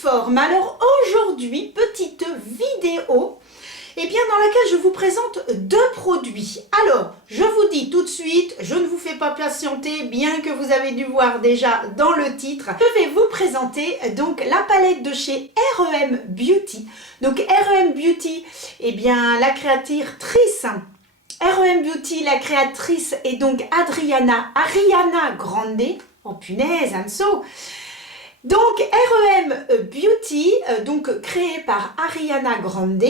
forme. Alors aujourd'hui, petite vidéo dans laquelle je vous présente deux produits. Alors, je vous dis tout de suite, je ne vous fais pas patienter, bien que vous avez dû voir déjà dans le titre. Je vais vous présenter donc la palette de chez REM Beauty. Donc REM Beauty, la créatrice REM Beauty, la créatrice est donc Ariana Grande. Oh punaise, Anso. Donc REM Beauty, créée par Ariana Grande,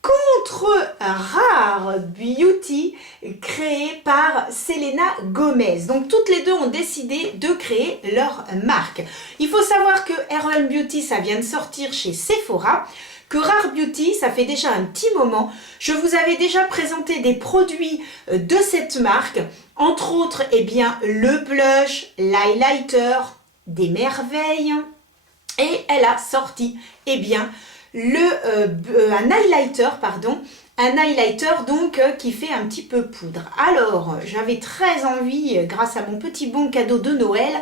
contre Rare Beauty, créée par Selena Gomez. Donc toutes les deux ont décidé de créer leur marque. Il faut savoir que REM Beauty, ça vient de sortir chez Sephora, que Rare Beauty, ça fait déjà un petit moment. Je vous avais déjà présenté des produits de cette marque, entre autres, le blush, l'highlighter, des merveilles. Et elle a sorti, un highlighter qui fait un petit peu poudre. Alors j'avais très envie, grâce à mon petit bon cadeau de Noël,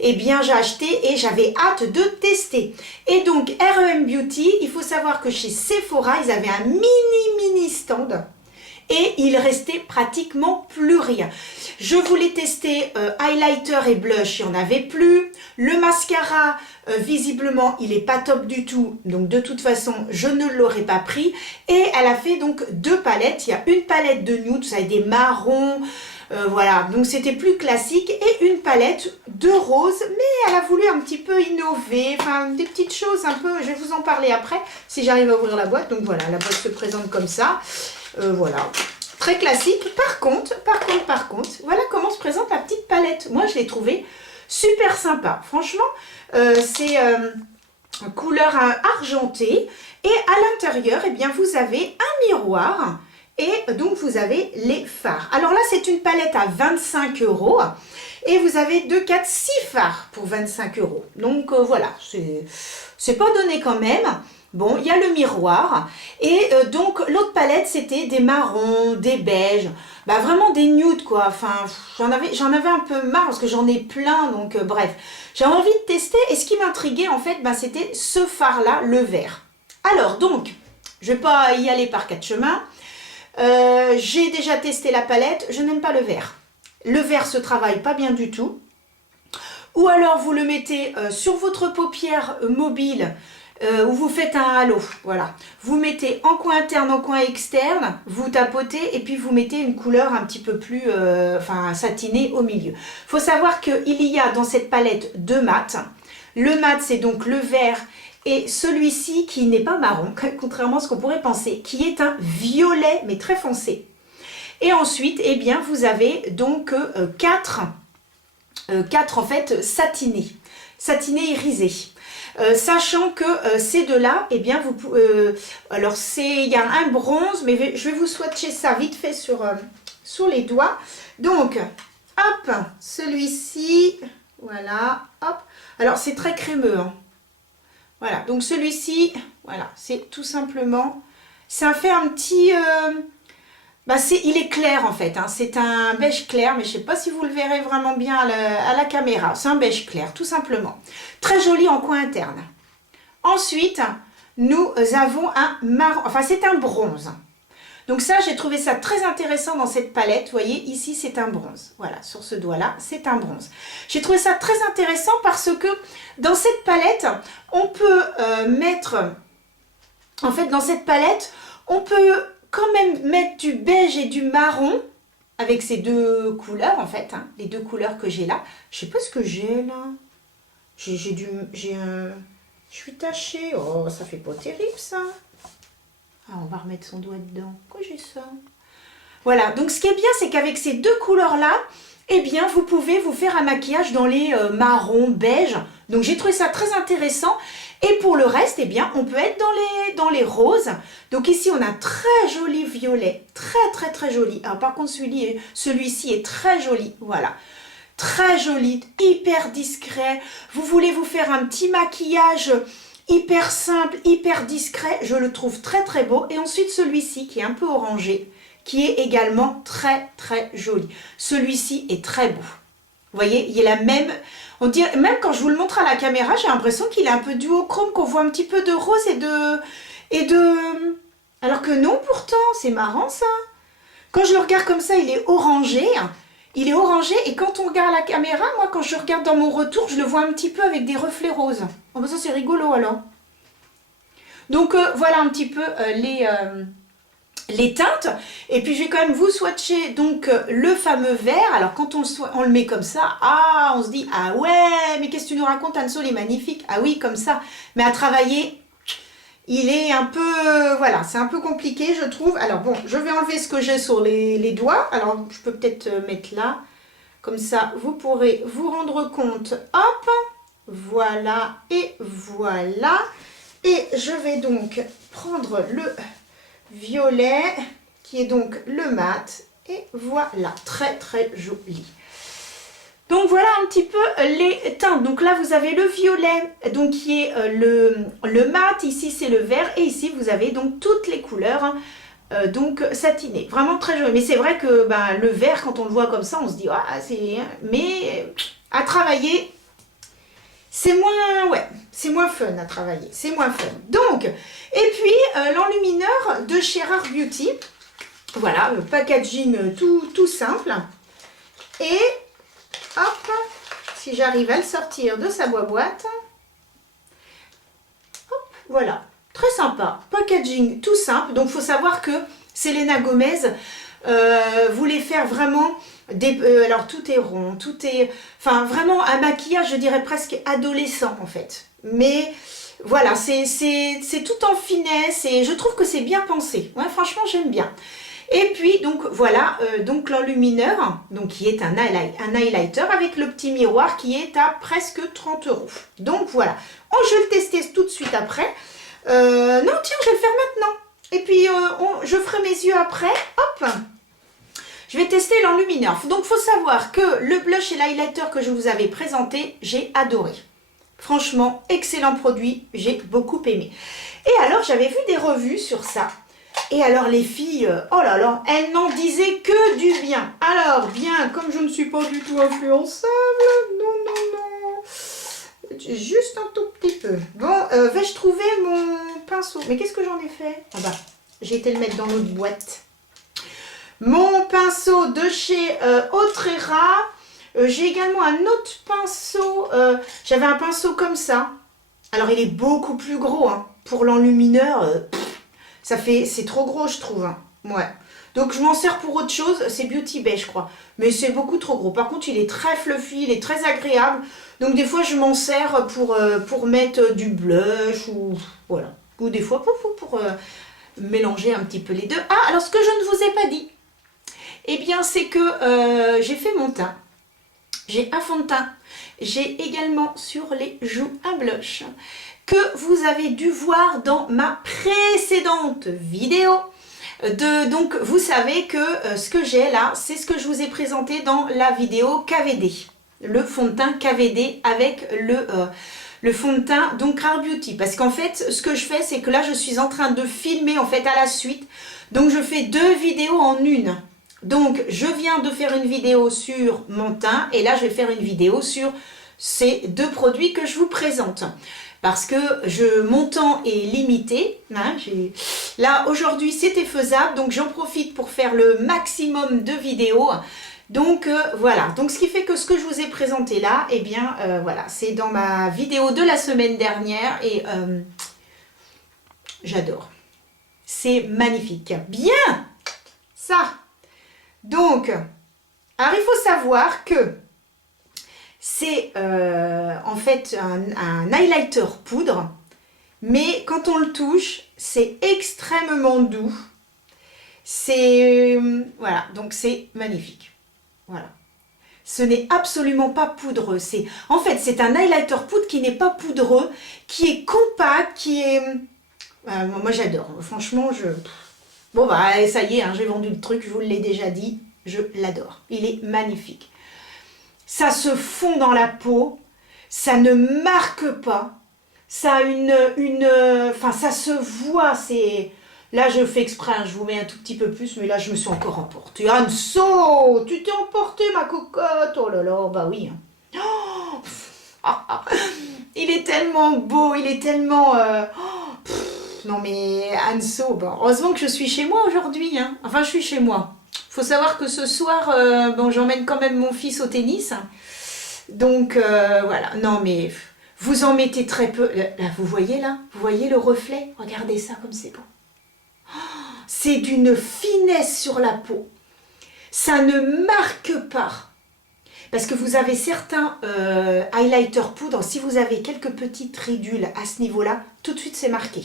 j'ai acheté et j'avais hâte de tester. Et donc REM Beauty, il faut savoir que chez Sephora ils avaient un mini stand et il restait pratiquement plus rien. Je voulais tester highlighter et blush, il n'y en avait plus. Le mascara, visiblement, il n'est pas top du tout. Donc, de toute façon, je ne l'aurais pas pris. Et elle a fait donc deux palettes. Il y a une palette de nude, ça a des marrons. Voilà, donc c'était plus classique. Et une palette de rose. Mais elle a voulu un petit peu innover. Enfin, des petites choses un peu. Je vais vous en parler après, si j'arrive à ouvrir la boîte. Donc, voilà, la boîte se présente comme ça. Voilà. Très classique. Par contre, voilà comment se présente la petite palette. Moi, je l'ai trouvée super sympa. Franchement, c'est couleur argentée. Et à l'intérieur, vous avez un miroir. Et donc, vous avez les fards. Alors là, c'est une palette à 25 €. Et vous avez 2, 4, 6 fards pour 25 €. Donc, voilà. C'est pas donné quand même. Bon, il y a le miroir et donc l'autre palette c'était des marrons, des beiges, vraiment des nudes quoi. Enfin, j'en avais un peu marre parce que j'en ai plein donc bref. J'ai envie de tester et ce qui m'intriguait en fait, c'était ce fard là, le vert. Alors donc, je vais pas y aller par quatre chemins. J'ai déjà testé la palette, je n'aime pas le vert. Le vert se travaille pas bien du tout. Ou alors vous le mettez sur votre paupière mobile. Où vous faites un halo, voilà. Vous mettez en coin interne, en coin externe, vous tapotez et puis vous mettez une couleur un petit peu plus satinée au milieu. Il faut savoir qu'il y a dans cette palette deux mats. Le mat, c'est donc le vert et celui-ci qui n'est pas marron, contrairement à ce qu'on pourrait penser, qui est un violet mais très foncé. Et ensuite, vous avez donc quatre en fait satinés irisés. Sachant que ces deux-là, il y a un bronze, mais je vais vous swatcher ça vite fait sur les doigts. Donc, hop, celui-ci, voilà, hop. Alors, c'est très crémeux, hein. Voilà, donc celui-ci, voilà, c'est tout simplement, ça fait un petit... il est clair en fait, hein. C'est un beige clair, mais je ne sais pas si vous le verrez vraiment bien à la caméra. C'est un beige clair, tout simplement. Très joli en coin interne. Ensuite, nous avons un marron, enfin c'est un bronze. Donc ça, j'ai trouvé ça très intéressant dans cette palette. Vous voyez, ici c'est un bronze. Voilà, sur ce doigt-là, c'est un bronze. J'ai trouvé ça très intéressant parce que dans cette palette, on peut mettre... En fait, dans cette palette, on peut... quand même mettre du beige et du marron avec ces deux couleurs en fait, hein, les deux couleurs que j'ai là. Je sais pas ce que j'ai là. Je suis tachée. Oh, ça fait pas terrible ça. Ah, on va remettre son doigt dedans. Pourquoi j'ai ça? Voilà, donc ce qui est bien, c'est qu'avec ces deux couleurs là, vous pouvez vous faire un maquillage dans les marrons, beige. Donc j'ai trouvé ça très intéressant. Et pour le reste, on peut être dans les roses. Donc ici, on a un très joli violet. Très joli. Alors par contre, celui-ci est très joli. Voilà. Très joli, hyper discret. Vous voulez vous faire un petit maquillage hyper simple, hyper discret. Je le trouve très beau. Et ensuite, celui-ci qui est un peu orangé, qui est également très joli. Celui-ci est très beau. Vous voyez, il est la même... On dirait, même quand je vous le montre à la caméra, j'ai l'impression qu'il est un peu duochrome, qu'on voit un petit peu de rose et de... Alors que non, pourtant, c'est marrant ça. Quand je le regarde comme ça, il est orangé. Il est orangé et quand on regarde la caméra, moi quand je regarde dans mon retour, je le vois un petit peu avec des reflets roses. Oh ben ça c'est rigolo alors. Donc voilà un petit peu les teintes. Et puis je vais quand même vous swatcher donc le fameux vert. Alors quand on le met comme ça, ah on se dit ah ouais mais qu'est-ce que tu nous racontes Anso, il est magnifique. Ah oui comme ça. Mais à travailler, il est un peu, voilà, c'est un peu compliqué, je trouve. Alors bon, je vais enlever ce que j'ai sur les doigts. Alors, je peux peut-être mettre là. Comme ça, vous pourrez vous rendre compte. Hop, voilà et voilà. Et je vais donc prendre le violet, qui est donc le mat. Et voilà, très très joli. Donc voilà un petit peu les teintes. Donc là vous avez le violet, donc qui est le mat, ici c'est le vert et ici vous avez donc toutes les couleurs donc satinées. Vraiment très joli. Mais c'est vrai que ben, le vert quand on le voit comme ça on se dit ah c'est... Mais à travailler c'est moins, ouais, c'est moins fun à travailler, c'est moins fun. Donc, et puis l'enlumineur de chez Rare Beauty. Voilà, le packaging tout simple. Et hop, si j'arrive à le sortir de sa boîte. Hop, voilà. Très sympa. Packaging tout simple. Donc, il faut savoir que Selena Gomez voulait faire vraiment des... alors, tout est rond, tout est... Enfin, vraiment un maquillage, je dirais presque adolescent, en fait. Mais... Voilà, c'est tout en finesse et je trouve que c'est bien pensé. Ouais, franchement, j'aime bien. Et puis, donc voilà, donc l'enlumineur, donc qui est un highlighter avec le petit miroir qui est à presque 30 €. Donc voilà, oh, je vais le tester tout de suite après. Non, tiens, je vais le faire maintenant. Et puis, je ferai mes yeux après. Hop, je vais tester l'enlumineur. Donc, il faut savoir que le blush et l'highlighter que je vous avais présenté, j'ai adoré. Franchement, excellent produit, j'ai beaucoup aimé. Et alors, j'avais vu des revues sur ça. Et alors, les filles, oh là là, elles n'en disaient que du bien. Alors, bien, comme je ne suis pas du tout influençable, non. Juste un tout petit peu. Bon, vais-je trouver mon pinceau? Mais qu'est-ce que j'en ai fait? Ah bah, j'ai été le mettre dans l'autre boîte. Mon pinceau de chez Autrera. J'ai également un autre pinceau, j'avais un pinceau comme ça. Alors il est beaucoup plus gros, hein. Pour l'enlumineur, c'est trop gros je trouve. Hein. Ouais. Donc je m'en sers pour autre chose, c'est Beauty Bay je crois. Mais c'est beaucoup trop gros. Par contre il est très fluffy, il est très agréable. Donc des fois je m'en sers pour mettre du blush ou voilà. Ou des fois pour mélanger un petit peu les deux. Ah alors ce que je ne vous ai pas dit, eh bien c'est que j'ai fait mon teint. J'ai un fond de teint, j'ai également sur les joues un blush que vous avez dû voir dans ma précédente vidéo. Donc vous savez que ce que j'ai là, c'est ce que je vous ai présenté dans la vidéo KVD. Le fond de teint KVD avec le fond de teint donc Rare Beauty. Parce qu'en fait, ce que je fais, c'est que là, je suis en train de filmer en fait à la suite. Donc je fais 2 vidéos en une. Donc, je viens de faire une vidéo sur mon teint et là, je vais faire une vidéo sur ces 2 produits que je vous présente. Parce que mon temps est limité. Hein, là, aujourd'hui, c'était faisable. Donc, j'en profite pour faire le maximum de vidéos. Donc, voilà. Donc, ce qui fait que ce que je vous ai présenté là, eh bien, voilà, c'est dans ma vidéo de la semaine dernière et j'adore. C'est magnifique. Bien! Ça! Donc, alors il faut savoir que c'est en fait un highlighter poudre, mais quand on le touche, c'est extrêmement doux. C'est, voilà, donc c'est magnifique. Voilà. Ce n'est absolument pas poudreux. En fait, c'est un highlighter poudre qui n'est pas poudreux, qui est compact, qui est... moi j'adore, franchement, Bon bah ça y est, hein, j'ai vendu le truc, je vous l'ai déjà dit, je l'adore. Il est magnifique. Ça se fond dans la peau, ça ne marque pas, ça a enfin ça se voit, c'est... Là je fais exprès, hein, je vous mets un tout petit peu plus, mais là je me suis encore emportée. Anso, tu t'es emportée ma cocotte, oh là là, bah oui. Hein. Oh, Il est tellement beau, il est tellement... non mais Anso, bon, heureusement que je suis chez moi aujourd'hui. Hein. Enfin, je suis chez moi. Faut savoir que ce soir, bon, j'emmène quand même mon fils au tennis. Donc voilà, non mais vous en mettez très peu. Là, vous voyez là? Vous voyez le reflet? Regardez ça comme c'est beau. C'est d'une finesse sur la peau. Ça ne marque pas. Parce que vous avez certains highlighters poudre, si vous avez quelques petites ridules à ce niveau-là, tout de suite c'est marqué.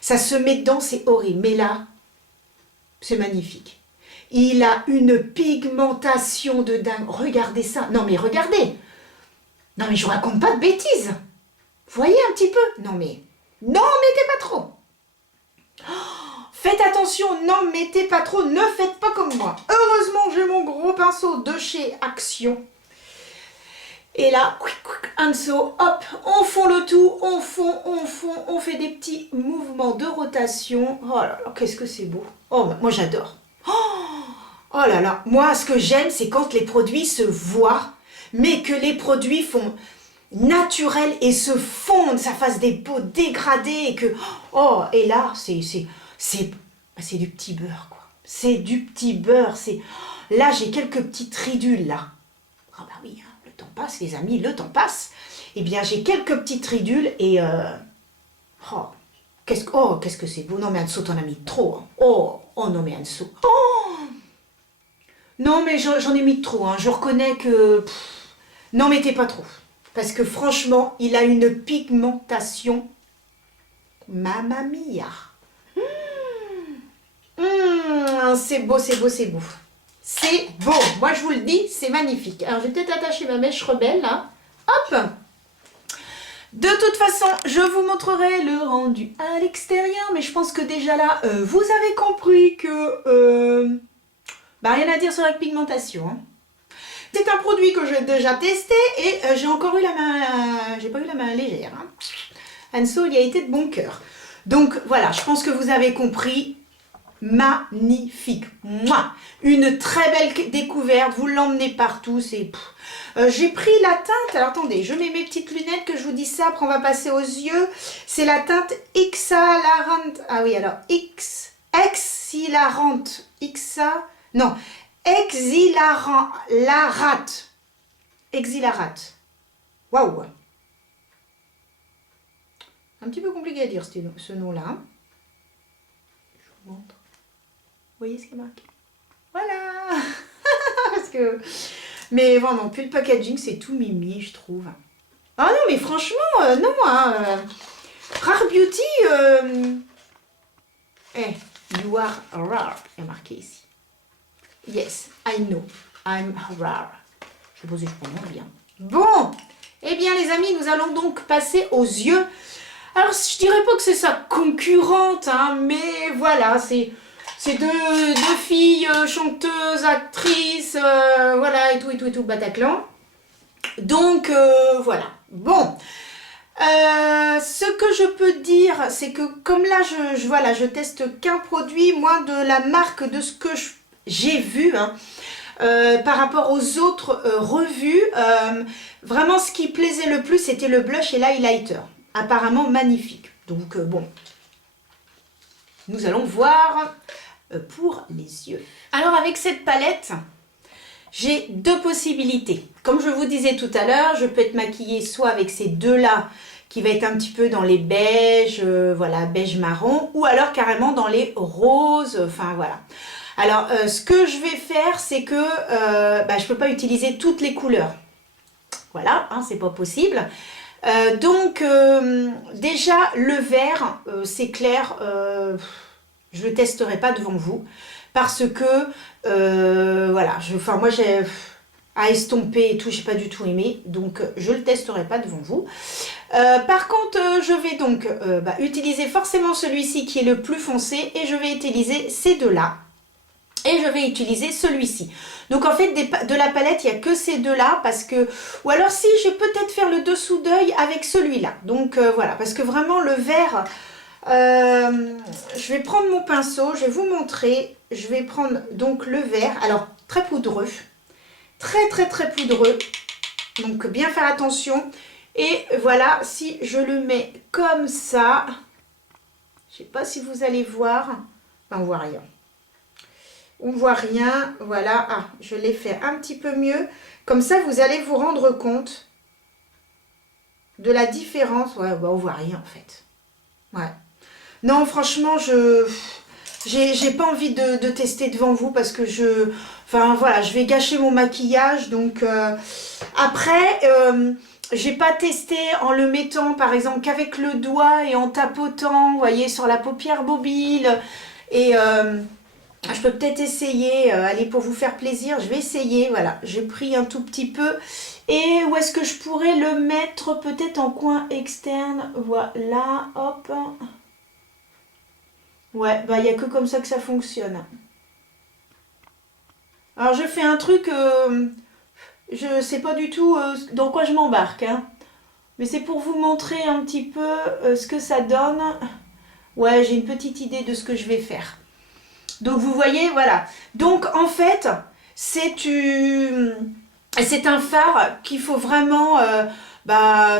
Ça se met dedans, c'est horrible. Mais là, c'est magnifique. Il a une pigmentation de dingue. Regardez ça. Non mais regardez. Non mais je vous raconte pas de bêtises. Vous voyez un petit peu? Non mais... Non, mettez pas trop. Faites attention, non, mettez pas trop, ne faites pas comme moi. Heureusement, j'ai mon gros pinceau de chez Action. Et là, Anso, hop, on fond le tout, on fond, on fait des petits mouvements de rotation. Oh là là, qu'est-ce que c'est beau. Oh, moi j'adore. Oh là là, moi ce que j'aime, c'est quand les produits se voient, mais que les produits font naturel et se fondent, ça fasse des peaux dégradées et que... Oh, et là, c'est du petit beurre, quoi. C'est du petit beurre, c'est... Là, j'ai quelques petites ridules, là. Ah bah oui, hein, le temps passe, les amis, le temps passe. Eh bien, j'ai quelques petites ridules et... Oh, qu'est-ce que c'est beau. Non, mais Anso, t'en as mis trop. Hein. Oh non, mais Anso. Oh non, mais j'en ai mis trop. Hein. Je reconnais que... Non, mettez pas trop. Parce que franchement, il a une pigmentation. Mamma mia. C'est beau, c'est beau, c'est beau. C'est beau. Moi, je vous le dis, c'est magnifique. Alors, je vais peut-être attacher ma mèche rebelle, là. Hop. De toute façon, je vous montrerai le rendu à l'extérieur. Mais je pense que déjà là, vous avez compris que... rien à dire sur la pigmentation. Hein. C'est un produit que j'ai déjà testé et j'ai encore eu la main... j'ai pas eu la main légère. Hein. Anso, il a été de bon cœur. Donc, voilà, je pense que vous avez compris... Magnifique. Mouah. Une très belle découverte. Vous l'emmenez partout. C'est... j'ai pris la teinte. Alors attendez, je mets mes petites lunettes que je vous dis ça. Après on va passer aux yeux. C'est la teinte Exhilarante. Ah oui, alors Exhilarante. Non. Exhilarate. Exhilarate. Waouh. Un petit peu compliqué à dire ce nom-là. Je vous montre. Vous voyez ce qui est marqué? Voilà. Parce que... Mais vraiment, puis le packaging, c'est tout mimi, je trouve. Ah non, mais franchement, non. Hein, Rare Beauty... you are rare, il y a marqué ici. Yes, I know, I'm rare. Je sais pas si je prononce bien. Bon, eh bien les amis, nous allons donc passer aux yeux. Alors, je dirais pas que c'est sa concurrente, hein, mais voilà, c'est deux filles chanteuses, actrices, voilà, et tout, Bataclan. Donc, voilà. Bon, ce que je peux dire, c'est que comme là, voilà, je teste qu'un produit, moi, de la marque, de ce que j'ai vu, hein, par rapport aux autres revues, vraiment, ce qui plaisait le plus, c'était le blush et l'highlighter. Apparemment magnifique. Donc, bon, nous allons voir... pour les yeux. Alors avec cette palette, j'ai deux possibilités. Comme je vous disais tout à l'heure, je peux être maquillée soit avec ces deux-là, qui va être un petit peu dans les beiges, voilà, beige marron, ou alors carrément dans les roses, enfin voilà. Alors ce que je vais faire, c'est que je ne peux pas utiliser toutes les couleurs. Voilà, hein, c'est pas possible. Donc déjà le vert, c'est clair, je le testerai pas devant vous parce que voilà, moi j'ai à estomper et tout, j'ai pas du tout aimé, donc je le testerai pas devant vous. Par contre, je vais donc utiliser forcément celui-ci qui est le plus foncé et je vais utiliser ces deux-là. Et je vais utiliser celui-ci. Donc en fait, de la palette, il n'y a que ces deux-là. Parce que... Ou alors si, je vais peut-être faire le dessous d'œil avec celui-là. Donc voilà, parce que vraiment le vert... je vais prendre mon pinceau, je vais vous montrer. Je vais prendre donc le vert. Alors, très poudreux. Très poudreux. Donc bien faire attention. Et voilà, si je le mets comme ça, je ne sais pas si vous allez voir, ben, on voit rien. On voit rien, voilà. Ah, je l'ai fait un petit peu mieux. Comme ça, vous allez vous rendre compte de la différence. Ouais, bah, on voit rien en fait. Ouais. Non, franchement, j'ai pas envie de tester devant vous parce que enfin voilà, je vais gâcher mon maquillage. Donc après, j'ai pas testé en le mettant par exemple qu'avec le doigt et en tapotant, vous voyez, sur la paupière mobile. Et je peux peut-être essayer, allez, pour vous faire plaisir, je vais essayer, voilà, j'ai pris un tout petit peu. Et où est-ce que je pourrais le mettre? Peut-être en coin externe, voilà, hop. Ouais, bah il n'y a que comme ça que ça fonctionne. Alors je fais un truc, je sais pas du tout dans quoi je m'embarque, hein. Mais c'est pour vous montrer un petit peu ce que ça donne. Ouais, j'ai une petite idée de ce que je vais faire. Donc vous voyez, voilà. Donc en fait, c'est un fard qu'il faut vraiment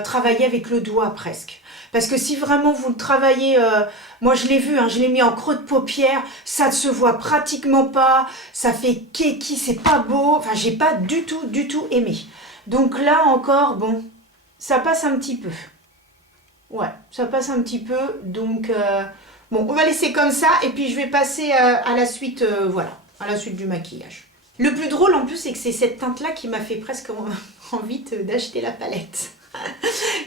travailler avec le doigt presque. Parce que si vraiment vous le travaillez, moi je l'ai vu, hein, je l'ai mis en creux de paupière, ça ne se voit pratiquement pas, ça fait keki, c'est pas beau, enfin j'ai pas du tout aimé. Donc là encore, bon, ça passe un petit peu. Ouais, ça passe un petit peu, donc bon, on va laisser comme ça et puis je vais passer à la suite, voilà, à la suite du maquillage. Le plus drôle en plus, c'est que c'est cette teinte-là qui m'a fait presque envie d'acheter la palette.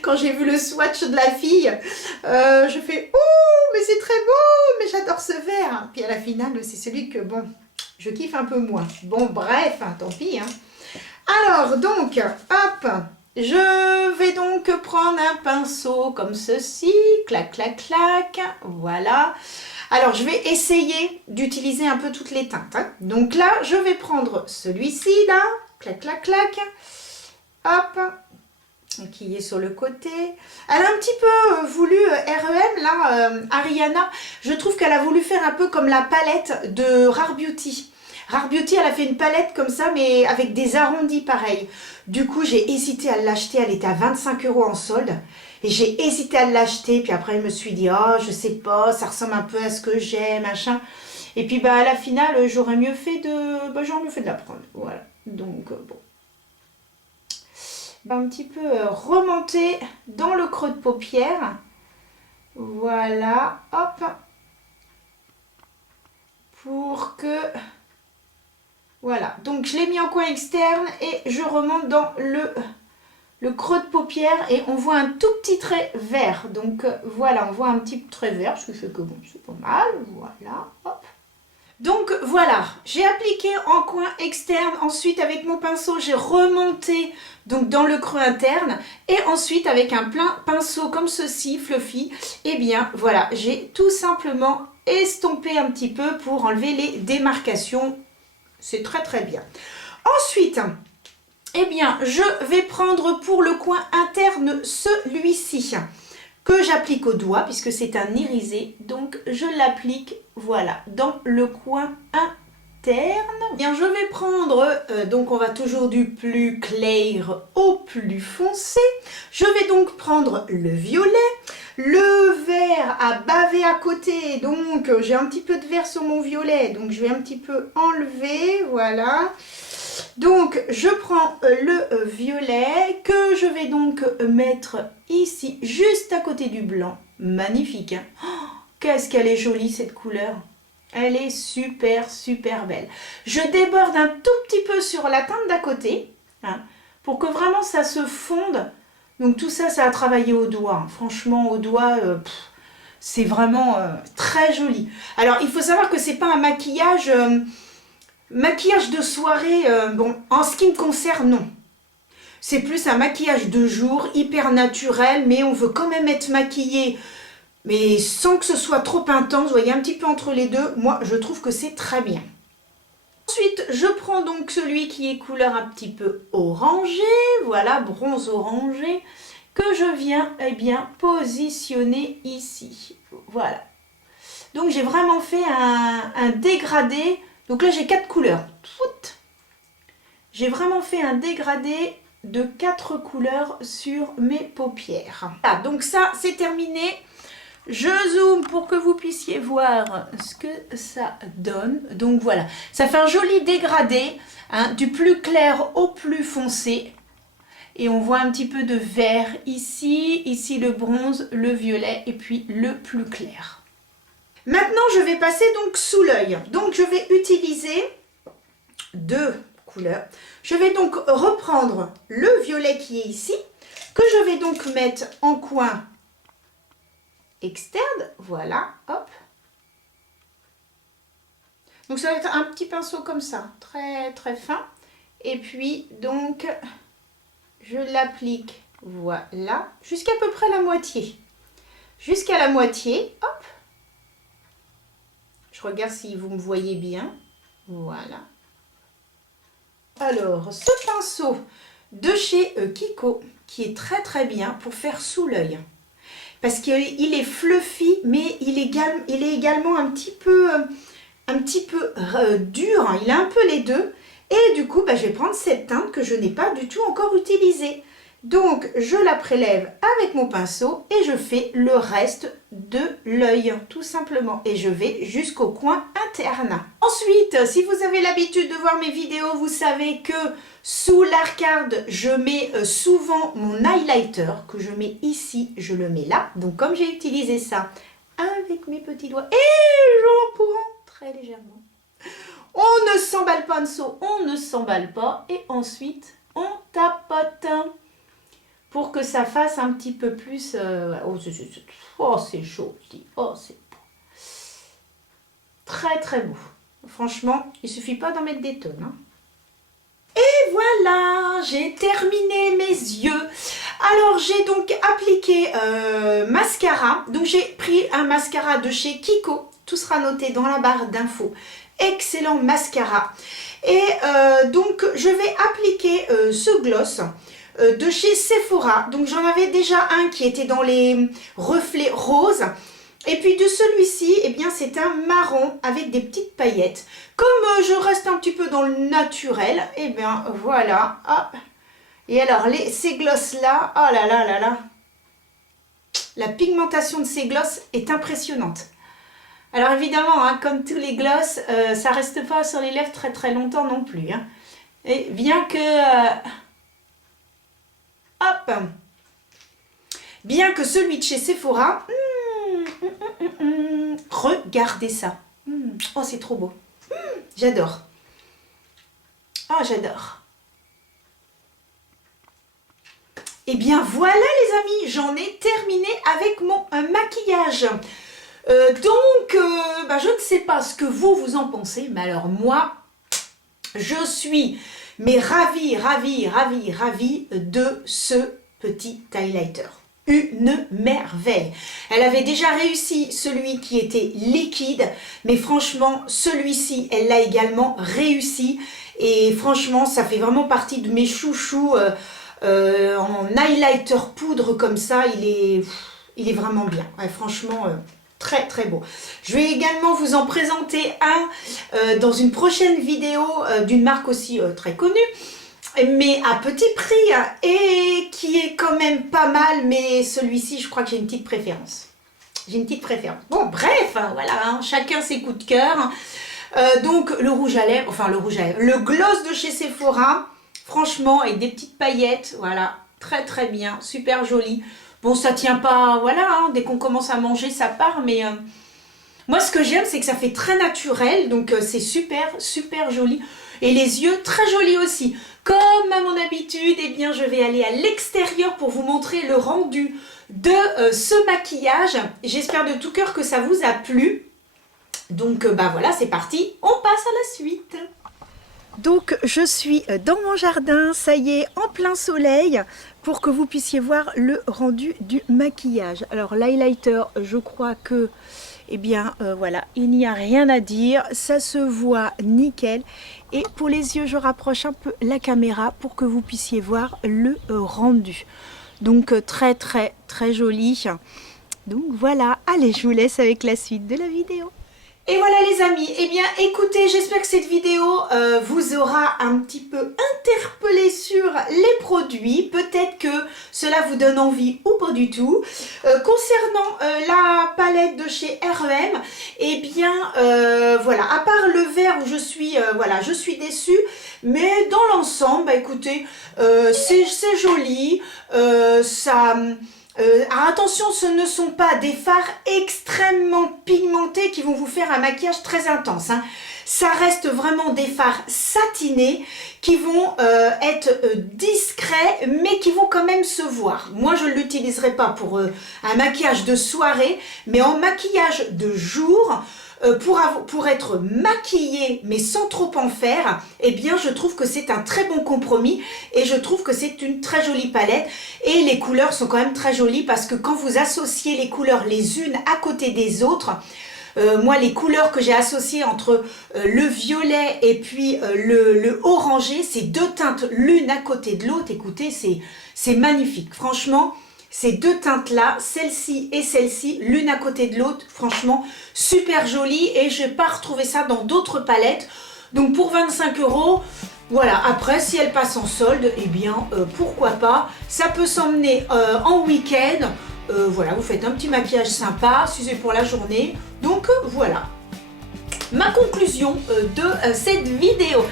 Quand j'ai vu le swatch de la fille, je fais « Oh, mais c'est très beau, mais j'adore ce vert !» Puis à la finale, c'est celui que, bon, je kiffe un peu moins. Bon, bref, hein, tant pis. Hein. Alors, donc, hop, je vais donc prendre un pinceau comme ceci, clac, clac, clac, voilà. Alors, je vais essayer d'utiliser un peu toutes les teintes. Hein. Donc là, je vais prendre celui-ci, là, clac, clac, clac, hop, qui est sur le côté. Elle a un petit peu voulu, REM, là, Ariana, je trouve qu'elle a voulu faire un peu comme la palette de Rare Beauty. Rare Beauty, elle a fait une palette comme ça, mais avec des arrondis pareil. Du coup, j'ai hésité à l'acheter, elle était à 25 € en solde. Et j'ai hésité à l'acheter, puis après, je me suis dit, oh, je sais pas, ça ressemble un peu à ce que j'ai, machin. Et puis, bah, à la finale, j'aurais mieux fait de la prendre. Voilà, donc, bon. Un petit peu remonter dans le creux de paupière. Voilà, hop. Pour que... Voilà, donc je l'ai mis en coin externe et je remonte dans le creux de paupière et on voit un tout petit trait vert. Donc voilà, on voit un petit trait vert, ce qui fait que bon, c'est pas mal. Voilà, hop. Donc voilà, j'ai appliqué en coin externe, ensuite avec mon pinceau j'ai remonté donc dans le creux interne et ensuite avec un plein pinceau comme ceci, fluffy, et bien voilà, j'ai tout simplement estompé un petit peu pour enlever les démarcations, c'est très très bien. Ensuite, eh bien je vais prendre pour le coin interne celui-ci que j'applique au doigt puisque c'est un irisé, donc je l'applique, voilà, dans le coin interne. Bien, je vais prendre, donc on va toujours du plus clair au plus foncé. Je vais donc prendre le violet, le vert a bavé à côté, donc j'ai un petit peu de vert sur mon violet, donc je vais un petit peu enlever, voilà. Donc je prends le violet que je vais donc mettre ici, juste à côté du blanc. Magnifique, hein. Oh, qu'est-ce qu'elle est jolie cette couleur. Elle est super super belle. Je déborde un tout petit peu sur la teinte d'à côté, hein, pour que vraiment ça se fonde. Donc tout ça, ça a travaillé au doigt. Hein. Franchement, au doigt, c'est vraiment très joli. Alors il faut savoir que c'est pas un maquillage... Maquillage de soirée, bon, en ce qui me concerne, non. C'est plus un maquillage de jour, hyper naturel, mais on veut quand même être maquillé, mais sans que ce soit trop intense. Vous voyez, un petit peu entre les deux, moi, je trouve que c'est très bien. Ensuite, je prends donc celui qui est couleur un petit peu orangé, voilà, bronze orangé, que je viens, eh bien, positionner ici. Voilà. Donc, j'ai vraiment fait un dégradé. Donc là, j'ai 4 couleurs. J'ai vraiment fait un dégradé de 4 couleurs sur mes paupières. Ah, donc ça, c'est terminé. Je zoome pour que vous puissiez voir ce que ça donne. Donc voilà, ça fait un joli dégradé, hein, du plus clair au plus foncé. Et on voit un petit peu de vert ici, ici le bronze, le violet et puis le plus clair. Maintenant, je vais passer donc sous l'œil. Donc, je vais utiliser 2 couleurs. Je vais donc reprendre le violet qui est ici, que je vais donc mettre en coin externe. Voilà, hop. Donc, ça va être un petit pinceau comme ça, très très fin. Et puis, donc, je l'applique, voilà, jusqu'à peu près la moitié. Jusqu'à la moitié, hop. Je regarde si vous me voyez bien. Voilà. Alors, ce pinceau de chez Kiko, qui est très très bien pour faire sous l'œil. Parce qu'il est fluffy, mais il est également un petit peu dur. Hein. Il a un peu les deux. Et du coup, je vais prendre cette teinte que je n'ai pas du tout encore utilisée. Donc, je la prélève avec mon pinceau et je fais le reste de l'œil, tout simplement. Et je vais jusqu'au coin interne. Ensuite, si vous avez l'habitude de voir mes vidéos, vous savez que sous l'arcade, je mets souvent mon highlighter, que je mets ici, je le mets là. Donc, comme j'ai utilisé ça avec mes petits doigts, et j'en prends très légèrement. On ne s'emballe pas, Anso, on ne s'emballe pas. Et ensuite, on tapote. Pour que ça fasse un petit peu plus... Oh, c'est joli. Oh, c'est beau. Très, très beau. Franchement, il ne suffit pas d'en mettre des tonnes. Hein. Et voilà, j'ai terminé mes yeux. Alors, j'ai donc appliqué mascara. Donc, j'ai pris un mascara de chez Kiko. Tout sera noté dans la barre d'infos. Excellent mascara. Et donc, je vais appliquer ce gloss de chez Sephora. Donc j'en avais déjà un qui était dans les reflets roses. Et puis de celui-ci, eh bien c'est un marron avec des petites paillettes. Comme je reste un petit peu dans le naturel, eh bien voilà. Hop. Et alors ces glosses là, oh là là là là. La pigmentation de ces glosses est impressionnante. Alors évidemment, hein, comme tous les glosses, ça reste pas sur les lèvres très très longtemps non plus. Hein. Et bien que... Hop. Bien que celui de chez Sephora, regardez ça. Oh, c'est trop beau. J'adore. Oh, j'adore. Et bien voilà les amis, j'en ai terminé avec mon maquillage. Je ne sais pas ce que vous en pensez, mais alors moi, je suis... mais ravie de ce petit highlighter. Une merveille. Elle avait déjà réussi celui qui était liquide, mais franchement, celui-ci, elle l'a également réussi. Et franchement, ça fait vraiment partie de mes chouchous en highlighter poudre comme ça. Il est vraiment bien. Ouais, franchement... très très beau. Je vais également vous en présenter un dans une prochaine vidéo d'une marque aussi très connue, mais à petit prix et qui est quand même pas mal, mais celui-ci je crois que j'ai une petite préférence. J'ai une petite préférence. Bon bref, voilà, hein, chacun ses coups de cœur. Donc le rouge à lèvres, le gloss de chez Sephora, franchement avec des petites paillettes, voilà, très très bien, super joli. Bon, ça tient pas, voilà, hein, dès qu'on commence à manger, ça part, mais moi, ce que j'aime, c'est que ça fait très naturel, donc c'est super, super joli. Et les yeux, très jolis aussi. Comme à mon habitude, eh bien, je vais aller à l'extérieur pour vous montrer le rendu de ce maquillage. J'espère de tout cœur que ça vous a plu. Donc, voilà, c'est parti, on passe à la suite. Donc je suis dans mon jardin, ça y est, en plein soleil, pour que vous puissiez voir le rendu du maquillage. Alors l'highlighter, je crois que, eh bien voilà, il n'y a rien à dire, ça se voit nickel. Et pour les yeux, je rapproche un peu la caméra pour que vous puissiez voir le rendu. Donc très très très joli. Donc voilà, allez, je vous laisse avec la suite de la vidéo. Et voilà les amis, eh bien écoutez, j'espère que cette vidéo vous aura un petit peu interpellé sur les produits. Peut-être que cela vous donne envie ou pas du tout. Concernant la palette de chez R.E.M., eh bien, voilà, à part le vert où je suis, voilà, je suis déçue, mais dans l'ensemble, bah, écoutez, c'est joli, attention, ce ne sont pas des fards extrêmement pigmentés qui vont vous faire un maquillage très intense, hein. Ça reste vraiment des fards satinés qui vont être discrets, mais qui vont quand même se voir. Moi, je ne l'utiliserai pas pour un maquillage de soirée, mais en maquillage de jour, pour être maquillée mais sans trop en faire, eh bien je trouve que c'est un très bon compromis et je trouve que c'est une très jolie palette et les couleurs sont quand même très jolies parce que quand vous associez les couleurs les unes à côté des autres, moi les couleurs que j'ai associées entre le violet et puis le orangé, ces deux teintes l'une à côté de l'autre, écoutez, c'est magnifique, franchement. Ces deux teintes-là, celle-ci et celle-ci, l'une à côté de l'autre, franchement, super jolie et je n'ai pas retrouvé ça dans d'autres palettes. Donc pour 25 €, voilà, après si elle passe en solde, eh bien pourquoi pas. Ça peut s'emmener en week-end, voilà, vous faites un petit maquillage sympa, si c'est pour la journée. Donc voilà, ma conclusion de cette vidéo.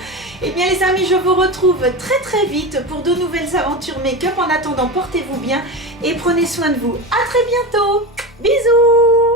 Eh bien les amis, je vous retrouve très très vite pour de nouvelles aventures make-up. En attendant, portez-vous bien et prenez soin de vous. À très bientôt. Bisous.